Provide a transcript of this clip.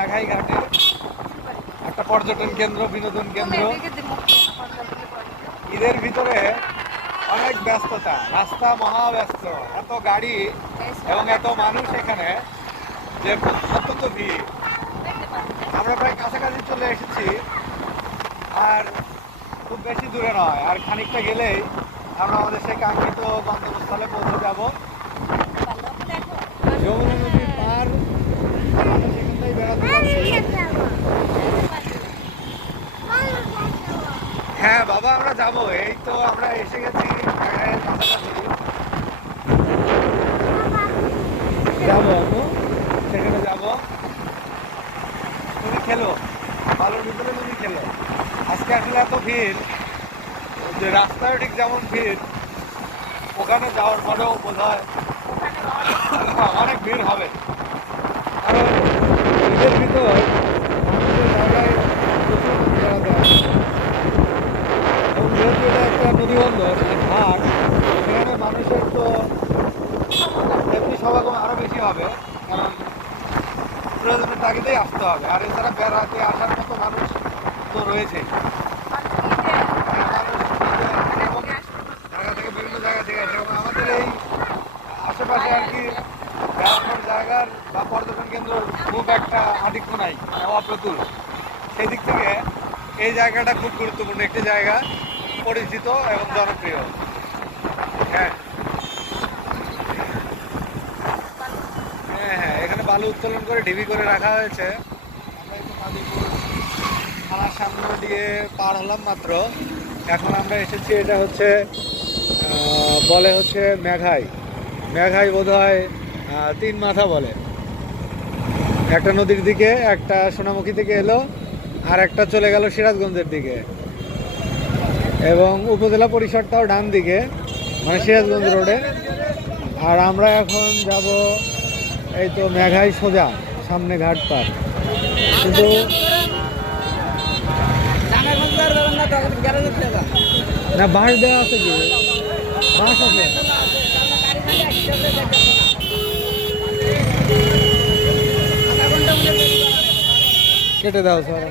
মেঘাই ঘাটে একটা পর্যটন কেন্দ্র, বিনোদন কেন্দ্র। ঈদের ভিতরে অনেক ব্যস্ততা, রাস্তা মহা ব্যস্ত, এত গাড়ি এবং এত মানুষ এখানে যে অত্যন্ত ভিড়। আমরা প্রায় কাছাকাছি চলে এসেছি, আর খুব বেশি দূরে নয়, আর খানিকটা গেলেই আমরা আমাদের সেই কাঙ্ক্ষিত গন্তব্যস্থলে পৌঁছে যাব। যমুনা নদীর পার, আমরা সেখানটাই বেড়াতে যাচ্ছি। হ্যাঁ বাবা, আমরা যাব, এই তো আমরা এসে গেছি কাছাকাছি। যাবো আম্মু, সেখানে যাব। তুমি খেলো, ভালোর ভিতরে তুমি খেলো। আজকে আসলে এত ভিড় যে রাস্তায় ঠিক যেমন ভিড়, ওখানে যাওয়ার পরেও বোধ হয় অনেক ভিড় হবে। কারণ ঈদের ভিতর মানুষের জায়গায় প্রচুর বেড়াতে আসে, এবং যেহেতু এটা একটা নদীবন্দর ঘাট, সেখানে মানুষের তো এমনি সমাগম আরও বেশি হবে, কারণ প্রয়োজনের তাগিদেই আসতে হবে। আর এছাড়া বেড়াতে আসার মতো মানুষ তো রয়েছে, ঢাকা থেকে বিভিন্ন জায়গা থেকে আসে। এবং আমাদের এই আশেপাশে আর কি বেড়ানোর জায়গার বা পর্যটন কেন্দ্র খুব একটা আধিক্য নাই, মানে অপ্রতুল। সেই দিক থেকে এই জায়গাটা খুব গুরুত্বপূর্ণ একটি জায়গা, পরিচিত এবং জনপ্রিয়। হ্যাঁ হ্যাঁ হ্যাঁ, এখানে বালু উত্তোলন করে ঢিবি করে রাখা হয়েছে। আমরা এই তো কাদিপুর থানার সামনে দিয়ে পার হলাম মাত্র। এখন আমরা এসেছি, এটা হচ্ছে বলে হচ্ছে মেঘাই। মেঘাই বোধ হয় 3 মাথা বলে। একটা নদীর দিকে, একটা সোনামুখী থেকে এলো, আর একটা চলে গেল সিরাজগঞ্জের দিকে, এবং উপজেলা পরিষদটাও ডান দিকে, মানে সিরাজগঞ্জ রোডে। আর আমরা এখন যাব এই তো মেঘাই সোজা, সামনে ঘাট পার। কিন্তু না, বাঁশ দেওয়া আছে কি? বাঁশ আছে, কেটে দাও স্যার।